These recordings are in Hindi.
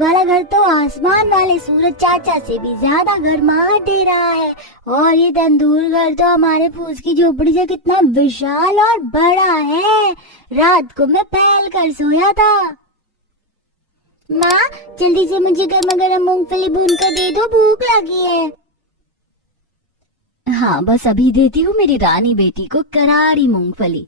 वाला घर तो आसमान वाले सूरज चाचा से भी ज्यादा गर्माहट दे रहा है। और ये तंदूर घर तो हमारे फूस की झोपड़ी से कितना विशाल और बड़ा है। रात को मैं फैल कर सोया था। माँ, जल्दी से मुझे गर्मा गर्म मूंगफली भून कर दे दो, भूख लगी है। हाँ, बस अभी देती हूँ मेरी रानी बेटी को करारी मूंगफली।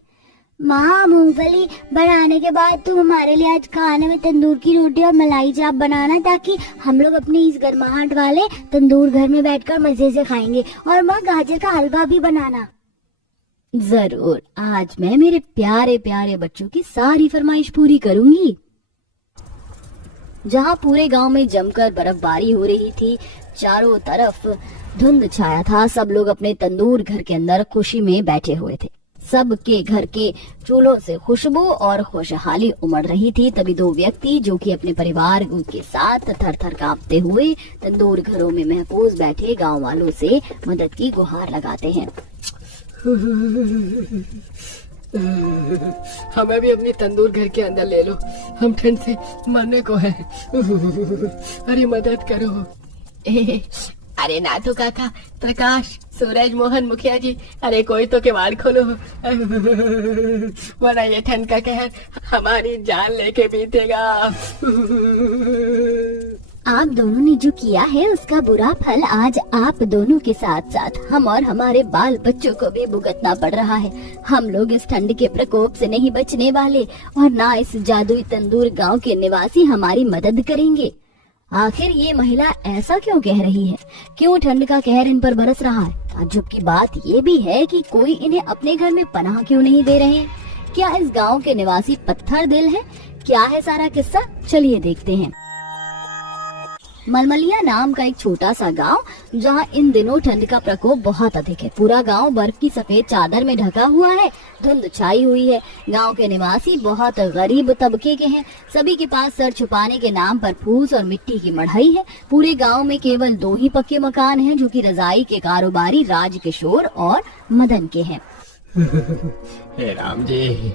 माँ, मूंगफली बनाने के बाद तुम हमारे लिए आज खाने में तंदूर की रोटी और मलाई चाप बनाना, ताकि हम लोग अपने इस गर्माहट वाले तंदूर घर में बैठकर मजे से खाएंगे। और माँ, गाजर का हलवा भी बनाना। जरूर, आज मैं मेरे प्यारे प्यारे बच्चों की सारी फरमाइश पूरी करूंगी। जहाँ पूरे गांव में जमकर बर्फबारी हो रही थी, चारों तरफ धुंध छाया था। सब लोग अपने तंदूर घर के अंदर खुशी में बैठे हुए थे। सबके घर के चूल्हों से खुशबू और खुशहाली उमड़ रही थी। तभी दो व्यक्ति जो कि अपने परिवार के साथ थर थर कांपते हुए तंदूर घरों में महफूज बैठे गांव वालों से मदद की गुहार लगाते हैं। हमें भी अपनी तंदूर घर के अंदर ले लो, हम ठंड से मरने को हैं। अरे मदद करो। अरे नाथू काका, प्रकाश, सूरज, मोहन, मुखिया जी, अरे कोई तो किवाड़ खोलो, वरना ये ठंड का कहर हमारी जान लेके बीतेगा। आप दोनों ने जो किया है उसका बुरा फल आज आप दोनों के साथ साथ हम और हमारे बाल बच्चों को भी भुगतना पड़ रहा है। हम लोग इस ठंड के प्रकोप से नहीं बचने वाले, और ना इस जादुई तंदूर गांव के निवासी हमारी मदद करेंगे। आखिर ये महिला ऐसा क्यों कह रही है? क्यों ठंड का कहर इन पर बरस रहा है? ताज्जुब की बात ये भी है कि कोई इन्हें अपने घर में पनाह क्यों नहीं दे रहे हैं? क्या इस गांव के निवासी पत्थर दिल हैं? क्या है सारा किस्सा, चलिए देखते हैं। मलमलिया नाम का एक छोटा सा गांव, जहां इन दिनों ठंड का प्रकोप बहुत अधिक है। पूरा गांव बर्फ की सफेद चादर में ढका हुआ है, धुंध छाई हुई है। गांव के निवासी बहुत गरीब तबके के हैं। सभी के पास सर छुपाने के नाम पर फूस और मिट्टी की मढ़ई है। पूरे गांव में केवल 2 ही पक्के मकान हैं, जो कि रजाई के कारोबारी राजकिशोर और मदन के हैं। हे राम जी,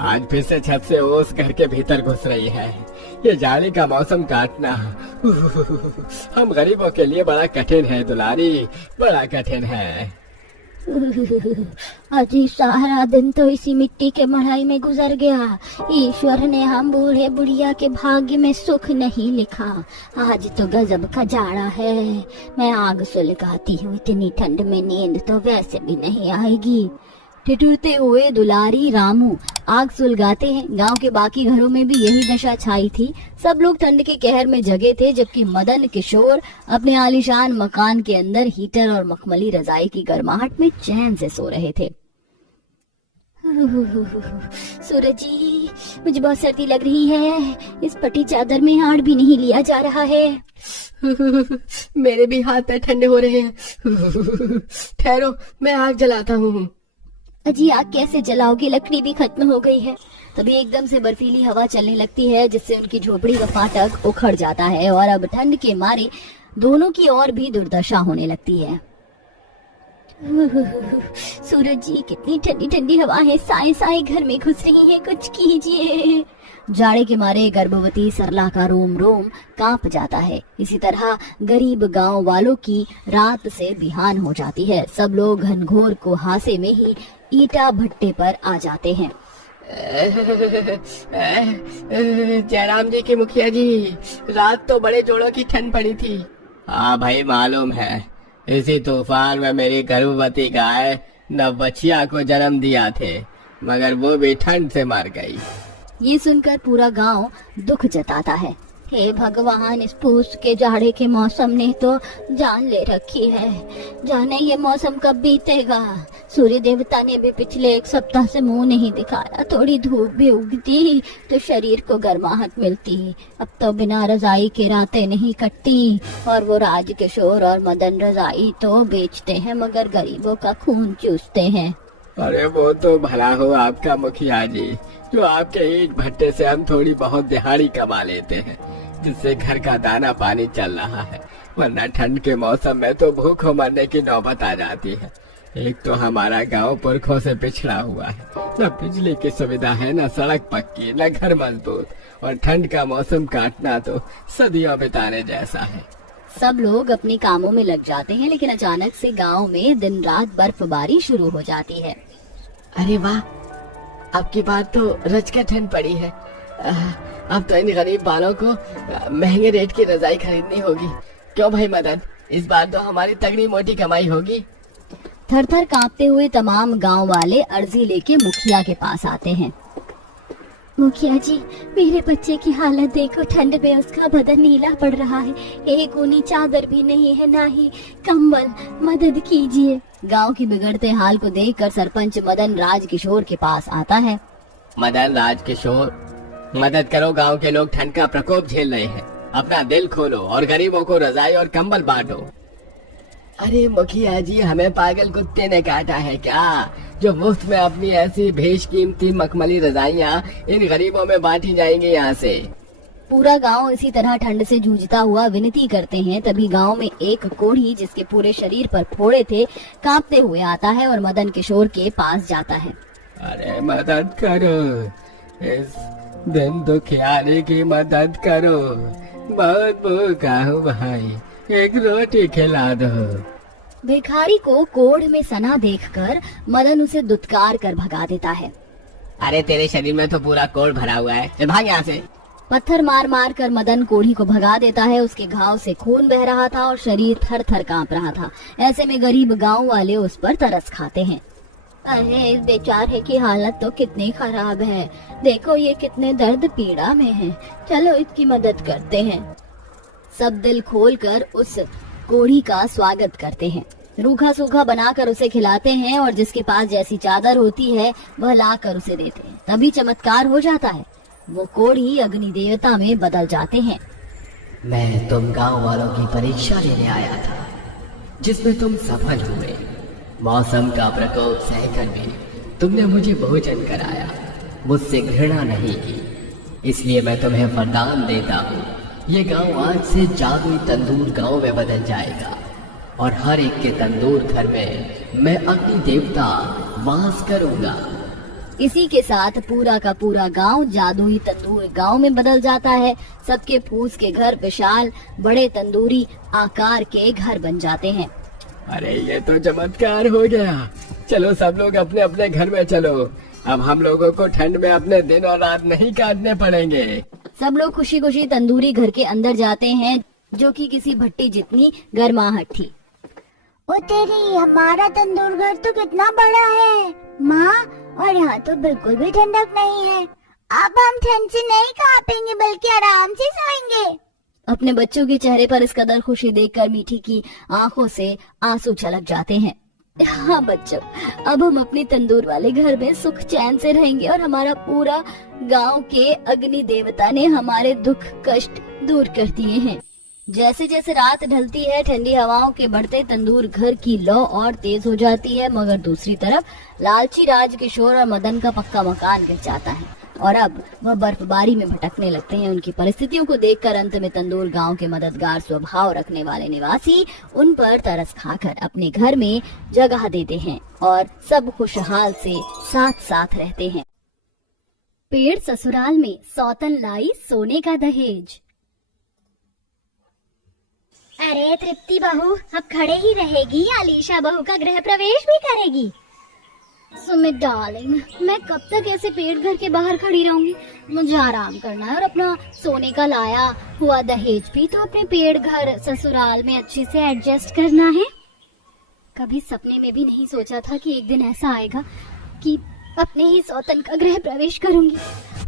आज फिर से छत से ओस घर के भीतर घुस रही है। ये जाड़े का मौसम काटना हम गरीबों के लिए बड़ा कठिन है दुलारी, बड़ा कठिन है। अजी सारा दिन तो इसी मिट्टी के मढ़ाई में गुजर गया। ईश्वर ने हम बूढ़े बुढ़िया के भाग्य में सुख नहीं लिखा। आज तो गजब का जाड़ा है। मैं आग सुलगाती हूँ, इतनी ठंड में नींद तो वैसे भी नहीं आएगी। ठिठुरते हुए दुलारी रामू आग सुलगाते हैं। गांव के बाकी घरों में भी यही दशा छाई थी। सब लोग ठंड के कहर में जगे थे, जबकि मदन किशोर अपने आलीशान मकान के अंदर हीटर और मखमली रजाई की गर्माहट में चैन से सो रहे थे। सूरज जी, मुझे बहुत सर्दी लग रही है। इस फटी चादर में हाड़ भी नहीं लिया जा रहा है। मेरे भी हाथ पैर ठंडे हो रहे हैं। ठहरो, मैं आग जलाता हूँ। अजी आग कैसे जलाओगे? लकड़ी भी खत्म हो गई है। तभी एकदम से बर्फीली हवा चलने लगती है, जिससे उनकी झोपड़ी का फाटक उखड़ जाता है और अब ठंड के मारे दोनों की और भी दुर्दशा होने लगती है। सूरज जी, कितनी ठंडी ठंडी हवा है, साए साए घर में घुस रही है, कुछ कीजिए। जाड़े के मारे गर्भवती सरला का रोम रोम कांप जाता है। इसी तरह गरीब गांव वालों की रात से बिहान हो जाती है। सब लोग घनघोर कुहासे में ही ईटा भट्टे पर आ जाते हैं। जयराम जी की मुखिया जी, रात तो बड़े जोरों की ठंड पड़ी थी। हाँ भाई, मालूम है। इसी तूफान में मेरी गर्भवती गाय नवबछिया को जन्म दिया थे, मगर वो भी ठंड से मर गई। ये सुनकर पूरा गांव दुख जताता है। हे भगवान, इस फूस के जाड़े के मौसम ने तो जान ले रखी है। जाने ये मौसम कब बीतेगा। सूर्य देवता ने भी पिछले 1 सप्ताह से मुंह नहीं दिखाया। थोड़ी धूप भी उगती तो शरीर को गर्माहट मिलती। अब तो बिना रजाई के रातें नहीं कटती। और वो राजकिशोर और मदन रजाई तो बेचते हैं, मगर गरीबों का खून चूसते हैं। अरे वो तो भला हो आपका मुखिया जी, जो आपके ईंट भट्टे से हम थोड़ी बहुत दिहाड़ी कमा लेते हैं, जिससे घर का दाना पानी चल रहा है। वरना ठंड के मौसम में तो भूखों मरने की नौबत आ जाती है। एक तो हमारा गांव पुरखों से पिछड़ा हुआ है, न बिजली की सुविधा है, न सड़क पक्की, न घर मजबूत, और ठंड का मौसम काटना तो सदियों बिताने जैसा है। सब लोग अपने कामों में लग जाते हैं, लेकिन अचानक से गांव में दिन रात बर्फबारी शुरू हो जाती है। अरे वाह, अब की बार तो रज के ठंड पड़ी है। अब तो इन गरीब बालों को महंगे रेट की रजाई खरीदनी होगी। क्यों भाई मदन, इस बार तो हमारी तगड़ी मोटी कमाई होगी। थर थर कांपते हुए तमाम गांव वाले अर्जी लेके मुखिया के पास आते हैं। मुखिया जी, मेरे बच्चे की हालत देखो, ठंड में उसका बदन नीला पड़ रहा है, एक ऊनी चादर भी नहीं है, ना ही कंबल, मदद कीजिए। गांव की बिगड़ते हाल को देखकर सरपंच मदन राज किशोर के पास आता है। मदन राज किशोर, मदद करो, गांव के लोग ठंड का प्रकोप झेल रहे हैं, अपना दिल खोलो और गरीबों को रजाई और कंबल बांटो। अरे मुखिया जी, हमें पागल कुत्ते ने काटा है क्या, जो मुफ्त में अपनी ऐसी बेशकीमती मखमली रजाइयाँ इन गरीबों में बांटी जाएंगी यहाँ से। पूरा गांव इसी तरह ठंड से जूझता हुआ विनती करते हैं। तभी गांव में एक कोढ़ी जिसके पूरे शरीर पर फोड़े थे कांपते हुए आता है और मदन किशोर के पास जाता है। अरे मदद करो, इस दिन दुखियारी की मदद करो, बहुत भूखा हूँ भाई, एक रोटी खिला दो। भिखारी को कोढ़ में सना देखकर मदन उसे दुत्कार कर भगा देता है। अरे तेरे शरीर में तो पूरा कोढ़ भरा हुआ है, चल भाग यहाँ से। पत्थर मार मार कर मदन कोढ़ी को भगा देता है। उसके घाव से खून बह रहा था और शरीर थर थर कांप रहा था। ऐसे में गरीब गांव वाले उस पर तरस खाते हैं। अरे इस बेचारे की हालत तो कितनी खराब है, देखो ये कितने दर्द पीड़ा में है, चलो इसकी मदद करते हैं। सब दिल खोलकर उस कोढ़ी का स्वागत करते हैं, रूखा सूखा बनाकर उसे खिलाते हैं और जिसके पास जैसी चादर होती है वह लाकर उसे देते हैं। तभी चमत्कार हो जाता है, वो कोढ़ी अग्नि देवता में बदल जाते हैं। मैं तुम गांव वालों की परीक्षा लेने आया था, जिसमें तुम सफल हुए। मौसम का प्रकोप सहकर भी तुमने मुझे भोजन कराया, मुझसे घृणा नहीं की, इसलिए मैं तुम्हें वरदान देता हूँ, ये गांव आज से जादुई तंदूर गांव में बदल जाएगा और हर एक के तंदूर घर में मैं अग्नि देवता वास करूंगा। इसी के साथ पूरा का पूरा गांव जादुई तंदूर गांव में बदल जाता है। सबके फूस के घर विशाल बड़े तंदूरी आकार के घर बन जाते हैं। अरे ये तो चमत्कार हो गया, चलो सब लोग अपने अपने घर में चलो, अब हम लोगों को ठंड में अपने दिन और रात नहीं काटने पड़ेंगे। सब लोग खुशी खुशी तंदूरी घर के अंदर जाते हैं, जो कि किसी भट्टी जितनी गर्माहट थी। ओ तेरी, हमारा तंदूर घर तो कितना बड़ा है माँ, और यहाँ तो बिल्कुल भी ठंडक नहीं है। अब हम ठंड से नहीं कांपेंगे बल्कि आराम से सोएंगे। अपने बच्चों के चेहरे पर इस कदर खुशी देखकर मीठी की आंखों से आंसू छलक जाते हैं। हाँ बच्चों, अब हम अपनी तंदूर वाले घर में सुख चैन से रहेंगे और हमारा पूरा गांव के अग्नि देवता ने हमारे दुख कष्ट दूर कर दिए हैं। जैसे जैसे रात ढलती है, ठंडी हवाओं के बढ़ते तंदूर घर की लौ और तेज हो जाती है, मगर दूसरी तरफ लालची राज किशोर और मदन का पक्का मकान गिर जाता है और अब वह बर्फबारी में भटकने लगते हैं। उनकी परिस्थितियों को देखकर अंत में तंदूर गांव के मददगार स्वभाव रखने वाले निवासी उन पर तरस खाकर अपने घर में जगह देते हैं और सब खुशहाल से साथ साथ रहते हैं। पेड़ ससुराल में सौतन लाई सोने का दहेज। अरे तृप्ति बहू अब खड़े ही रहेगी, अलीशा बहू का गृह प्रवेश भी करेगी। सुमित डार्लिंग, मैं कब तक ऐसे पेड़ घर के बाहर खड़ी रहूंगी? मुझे आराम करना है और अपना सोने का लाया हुआ दहेज भी तो अपने पेड़ घर ससुराल में अच्छे से एडजस्ट करना है। कभी सपने में भी नहीं सोचा था कि एक दिन ऐसा आएगा कि अपने ही सौतन का गृह प्रवेश करूंगी।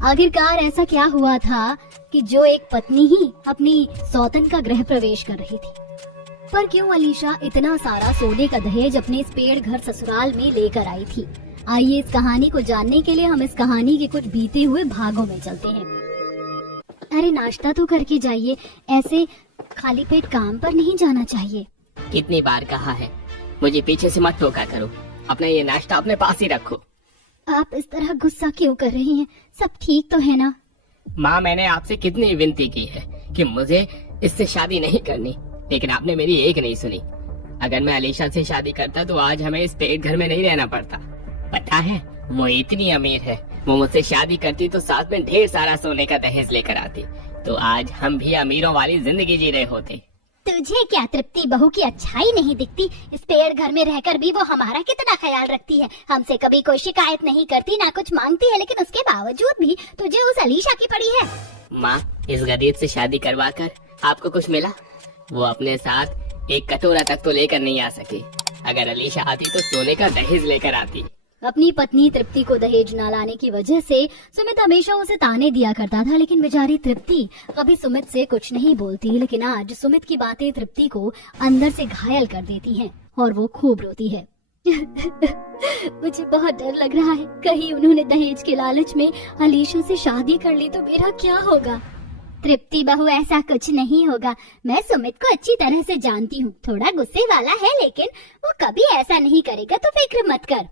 आखिरकार ऐसा क्या हुआ था कि जो एक पत्नी ही अपनी सौतन का गृह प्रवेश कर रही थी? पर क्यों अलीशा इतना सारा सोने का दहेज अपने इस पेड़ घर ससुराल में लेकर आई थी? आइए इस कहानी को जानने के लिए हम इस कहानी के कुछ बीते हुए भागों में चलते हैं। अरे नाश्ता तो करके जाइए, ऐसे खाली पेट काम पर नहीं जाना चाहिए। कितनी बार कहा है, मुझे पीछे से मत टोका करो, अपना ये नाश्ता अपने पास ही रखो। आप इस तरह गुस्सा क्यों कर रही हैं? सब ठीक तो है ना? माँ, मैंने आपसे कितनी विनती की है कि मुझे इससे शादी नहीं करनी, लेकिन आपने मेरी एक नहीं सुनी। अगर मैं अलीशा से शादी करता तो आज हमें इस पेट घर में नहीं रहना पड़ता। पता है, वो इतनी अमीर है, वो मुझसे शादी करती तो साथ में ढेर सारा सोने का दहेज लेकर आती, तो आज हम भी अमीरों वाली जिंदगी जी रहे होते। तुझे क्या तृप्ति बहू की अच्छाई नहीं दिखती? इस पेड़ घर में रहकर भी वो हमारा कितना ख्याल रखती है, हमसे कभी कोई शिकायत नहीं करती, ना कुछ मांगती है, लेकिन उसके बावजूद भी तुझे उस अलीशा की पड़ी है। माँ, इस गरीब से शादी करवा कर आपको कुछ मिला? वो अपने साथ एक कटोरा तक तो लेकर नहीं आ सकी। अगर अलीशा आती तो सोने का दहेज लेकर आती। अपनी पत्नी तृप्ति को दहेज न लाने की वजह से सुमित हमेशा उसे ताने दिया करता था, लेकिन बेचारी तृप्ति कभी सुमित से कुछ नहीं बोलती। लेकिन आज सुमित की बातें तृप्ति को अंदर से घायल कर देती हैं और वो खूब रोती है। मुझे बहुत डर लग रहा है, कहीं उन्होंने दहेज के लालच में अलीशा से शादी कर ली तो मेरा क्या होगा? तृप्ति बहू, ऐसा कुछ नहीं होगा। मैं सुमित को अच्छी तरह से जानती हूँ, थोड़ा गुस्से वाला है, लेकिन वो कभी ऐसा नहीं करेगा, तो फिक्र मत कर।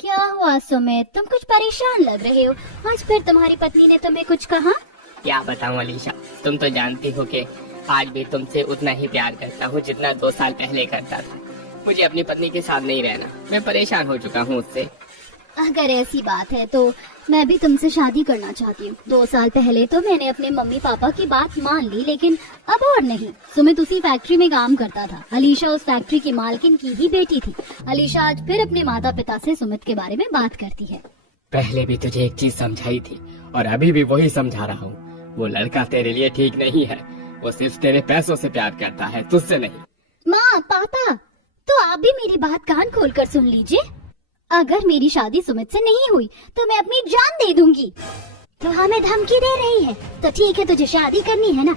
क्या हुआ सुमित, तुम कुछ परेशान लग रहे हो? आज फिर तुम्हारी पत्नी ने तुम्हें कुछ कहा? क्या बताऊं अलीशा, तुम तो जानती हो कि आज भी तुमसे उतना ही प्यार करता हूँ जितना 2 साल पहले करता था। मुझे अपनी पत्नी के साथ नहीं रहना, मैं परेशान हो चुका हूँ उससे। अगर ऐसी बात है तो मैं भी तुमसे शादी करना चाहती हूँ। 2 साल पहले तो मैंने अपने मम्मी पापा की बात मान ली, लेकिन अब और नहीं। सुमित उसी फैक्ट्री में काम करता था, अलीशा उस फैक्ट्री की मालकिन की ही बेटी थी। अलीशा आज फिर अपने माता पिता से सुमित के बारे में बात करती है। पहले भी तुझे एक चीज समझाई थी और अभी भी वही समझा रहा हूँ। वो लड़का तेरे लिए ठीक नहीं है, वो सिर्फ तेरे पैसों से प्यार करता है, तुझसे नहीं। माँ, पापा, तो आप भी मेरी बात कान खोल कर सुन लीजिए। अगर मेरी शादी सुमित से नहीं हुई तो मैं अपनी जान दे दूंगी। तो हमें धमकी दे रही है? तो ठीक है, तुझे शादी करनी है ना,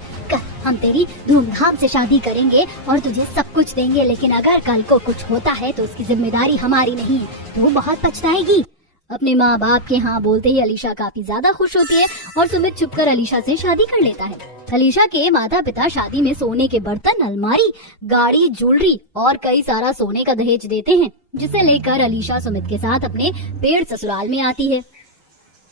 हम तेरी धूमधाम से शादी करेंगे और तुझे सब कुछ देंगे, लेकिन अगर कल को कुछ होता है तो उसकी जिम्मेदारी हमारी नहीं है, तो वो बहुत पछताएगी। अपने माँ बाप के हाँ बोलते ही अलीशा काफी ज्यादा खुश होती है और सुमित छुपकर अलीशा से शादी कर लेता है। अलीशा के माता पिता शादी में सोने के बर्तन, अलमारी, गाड़ी, ज्वेलरी और कई सारा सोने का दहेज देते हैं, जिसे लेकर अलीशा सुमित के साथ अपने पेड़ ससुराल में आती है।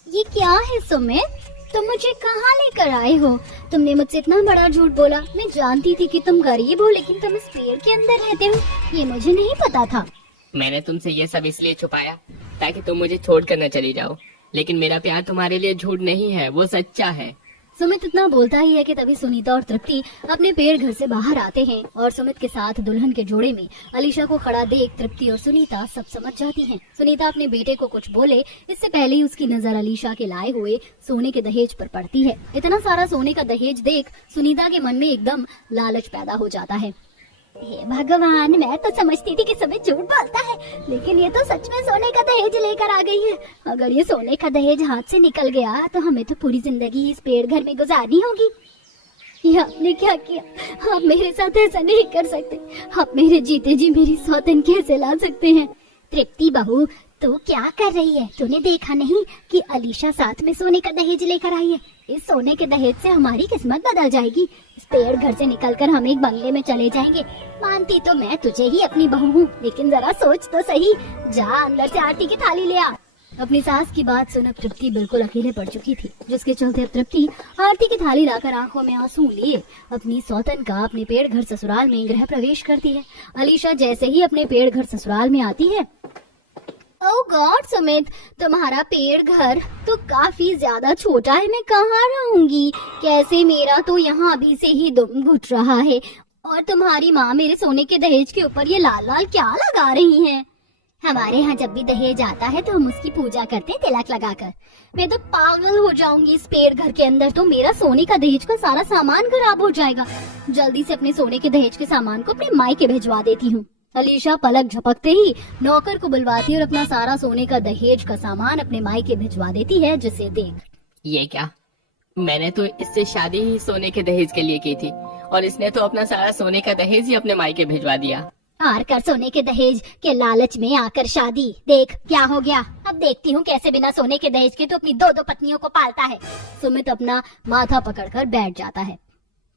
ये क्या है सुमित, तुम मुझे कहाँ लेकर आए हो? तुमने मुझसे इतना बड़ा झूठ बोला। मैं जानती थी कि तुम गरीब हो, लेकिन तुम इस पेड़ के अंदर रहते हो, ये मुझे नहीं पता था। मैंने तुमसे ये सब इसलिए छुपाया ताकि तुम मुझे छोड़कर न चली जाओ, लेकिन मेरा प्यार तुम्हारे लिए झूठ नहीं है, वो सच्चा है। सुमित इतना बोलता ही है कि तभी सुनीता और तृप्ति अपने पेड़ घर से बाहर आते हैं और सुमित के साथ दुल्हन के जोड़े में अलीशा को खड़ा देख तृप्ति और सुनीता सब समझ जाती हैं। सुनीता अपने बेटे को कुछ बोले इससे पहले ही उसकी नजर अलीशा के लाए हुए सोने के दहेज पर पड़ती है। इतना सारा सोने का दहेज देख सुनीता के मन में एकदम लालच पैदा हो जाता है। हे भगवान, मैं तो समझती थी कि सुमित झूठ बोलता है, लेकिन ये तो सच में सोने का दहेज लेकर आ गई है। अगर ये सोने का दहेज हाथ से निकल गया तो हमें तो पूरी जिंदगी इस पेड़ घर में गुजारनी होगी। ये आपने क्या किया? आप मेरे साथ ऐसा नहीं कर सकते। आप मेरे जीते जी मेरी सौतन कैसे ला सकते हैं? तृप्ति बहू, तो क्या कर रही है? तूने देखा नहीं कि अलीशा साथ में सोने का दहेज लेकर आई है? इस सोने के दहेज से हमारी किस्मत बदल जाएगी। इस पेड़ घर से निकलकर हम एक बंगले में चले जाएंगे। मानती तो मैं तुझे ही अपनी बहू हूँ, लेकिन जरा सोच तो सही। जा अंदर से आरती की थाली ले आ। अपनी सास की बात सुन तृप्ति बिल्कुल अकेले पड़ चुकी थी, जिसके चलते अब तृप्ति आरती की थाली लाकर आंखों में आंसू लिए अपनी सौतन का अपने पेड़ घर ससुराल में गृह प्रवेश करती है। अलीशा जैसे ही अपने पेड़ घर ससुराल में आती है, ओह गॉड सुमित, तुम्हारा पेड़ घर तो काफी ज्यादा छोटा है, मैं कहाँ रहूंगी? कैसे, मेरा तो यहाँ अभी से ही दम घुट रहा है। और तुम्हारी माँ मेरे सोने के दहेज के ऊपर ये लाल लाल क्या लगा रही हैं? हमारे यहाँ जब भी दहेज आता है तो हम उसकी पूजा करते हैं तिलक लगाकर। मैं तो पागल हो जाऊंगी इस पेड़ घर के अंदर, तो मेरा सोने का दहेज का सारा सामान खराब हो जाएगा। जल्दी से अपने सोने के दहेज के सामान को अपने मायके भिजवा देती हूँ। अलीशा पलक झपकते ही नौकर को बुलवाती और अपना सारा सोने का दहेज का सामान अपने मायके भिजवा देती है, जिसे देख ये क्या, मैंने तो इससे शादी ही सोने के दहेज के लिए की थी और इसने तो अपना सारा सोने का दहेज ही अपने मायके भिजवा दिया। हार कर सोने के दहेज के लालच में आकर शादी, देख क्या हो गया। अब देखती हूँ कैसे बिना सोने के दहेज के तो अपनी 2-2 पत्नियों को पालता है। सुमित अपना माथा पकड़कर बैठ जाता है।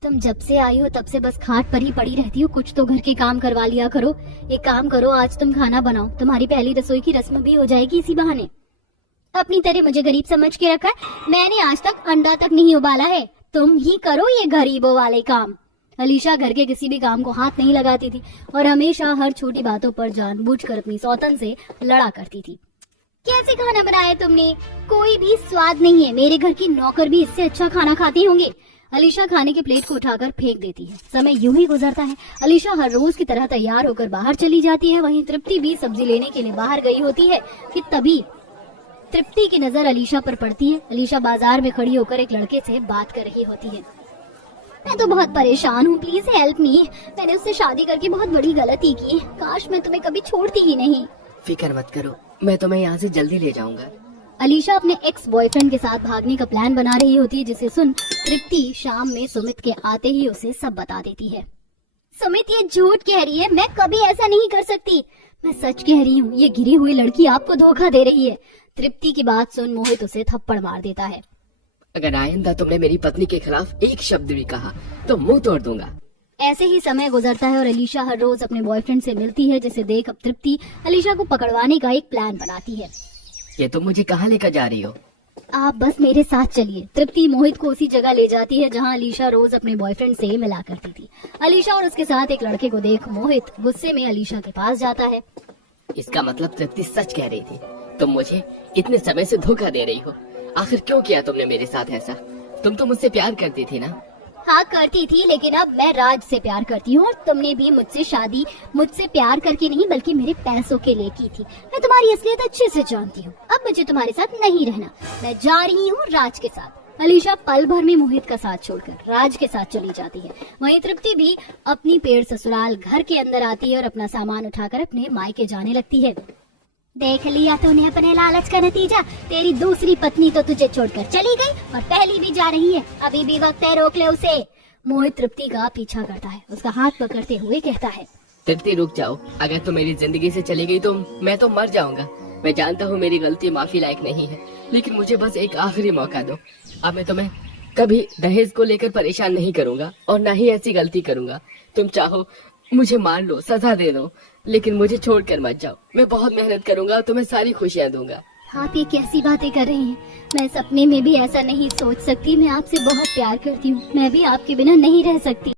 तुम जब से आई हो तब से बस खाट पर ही पड़ी रहती हो, कुछ तो घर के काम करवा लिया करो। एक काम करो, आज तुम खाना बनाओ, तुम्हारी पहली रसोई की रस्म भी हो जाएगी इसी बहाने। अपनी तरह मुझे गरीब समझ के रखा है? मैंने आज तक अंडा तक नहीं उबाला है, तुम ही करो ये गरीबों वाले काम। अलीशा घर के किसी भी काम को हाथ नहीं लगाती थी और हमेशा हर छोटी बातों पर जानबूझकर अपनी सौतन से लड़ा करती थी। कैसे खाना बनाया तुमने? कोई भी स्वाद नहीं है। मेरे घर की नौकर भी इससे अच्छा खाना खाते होंगे। अलीशा खाने के प्लेट को उठाकर फेंक देती है। समय यूं ही गुजरता है। अलीशा हर रोज की तरह तैयार होकर बाहर चली जाती है। वहीं तृप्ति भी सब्जी लेने के लिए बाहर गई होती है कि तभी तृप्ति की नजर अलीशा पर पड़ती है। अलीशा बाजार में खड़ी होकर एक लड़के से बात कर रही होती है। मैं तो बहुत परेशान हूँ, प्लीज हेल्प मी। मैंने उससे शादी करके बहुत बड़ी गलती की। काश मैं तुम्हें कभी छोड़ती ही नहीं। फिक्र मत करो, मैं तुम्हें यहाँ से जल्दी ले जाऊंगा। अलीशा अपने एक्स बॉयफ्रेंड के साथ भागने का प्लान बना रही होती है, जिसे सुन तृप्ति शाम में सुमित के आते ही उसे सब बता देती है। सुमित ये झूठ कह रही है, मैं कभी ऐसा नहीं कर सकती। मैं सच कह रही हूँ, ये गिरी हुई लड़की आपको धोखा दे रही है। तृप्ति की बात सुन मोहित उसे थप्पड़ मार देता है। अगर आइंदा तुमने मेरी पत्नी के खिलाफ एक शब्द भी कहा तो मुंह तोड़ दूंगा। ऐसे ही समय गुजरता है और अलीशा हर रोज अपने बॉयफ्रेंड से मिलती है, जिसे देख अब तृप्ति अलीशा को पकड़वाने का एक प्लान बनाती है। ये तुम मुझे कहाँ लेकर जा रही हो? आप बस मेरे साथ चलिए। तृप्ति मोहित को उसी जगह ले जाती है जहां अलीशा रोज अपने बॉयफ्रेंड से मिला करती थी। अलीशा और उसके साथ एक लड़के को देख मोहित गुस्से में अलीशा के पास जाता है। इसका मतलब तृप्ति सच कह रही थी, तुम मुझे इतने समय से धोखा दे रही हो। आखिर क्यों किया तुमने मेरे साथ ऐसा? तुम तो मुझसे प्यार करती थी ना? हाँ करती थी, लेकिन अब मैं राज से प्यार करती हूँ और तुमने भी मुझसे शादी मुझसे प्यार करके नहीं बल्कि मेरे पैसों के लिए की थी। मैं तुम्हारी असलियत अच्छे से जानती हूँ। अब मुझे तुम्हारे साथ नहीं रहना। मैं जा रही हूँ राज के साथ। अलीशा पल भर में मोहित का साथ छोड़कर राज के साथ चली जाती है। वहीं तृप्ति भी अपनी पेड़ ससुराल घर के अंदर आती है और अपना सामान उठाकर अपने मायके जाने लगती है। देख लिया तूने अपने लालच का नतीजा। तेरी दूसरी पत्नी तो तुझे छोड़कर चली गई और पहली भी जा रही है। अभी भी वक्त है, रोक ले उसे। मोहित तृप्ति का पीछा करता है, उसका हाथ पकड़ते हुए कहता है, तृप्ति रुक जाओ। अगर तुम मेरी जिंदगी से चली गई तो मैं तो मर जाऊंगा। मैं जानता हूँ मेरी गलती माफी लायक नहीं है, लेकिन मुझे बस एक आखिरी मौका दो। अब मैं तुम्हें कभी दहेज को लेकर परेशान नहीं करूंगा और न ही ऐसी गलती करूंगा। तुम चाहो मुझे मार लो, सजा दे दो, लेकिन मुझे छोड़कर मत जाओ। मैं बहुत मेहनत करूंगा और तुम्हें सारी खुशियाँ दूंगा। आप ये कैसी बातें कर रही हैं? मैं सपने में भी ऐसा नहीं सोच सकती। मैं आपसे बहुत प्यार करती हूँ। मैं भी आपके बिना नहीं रह सकती।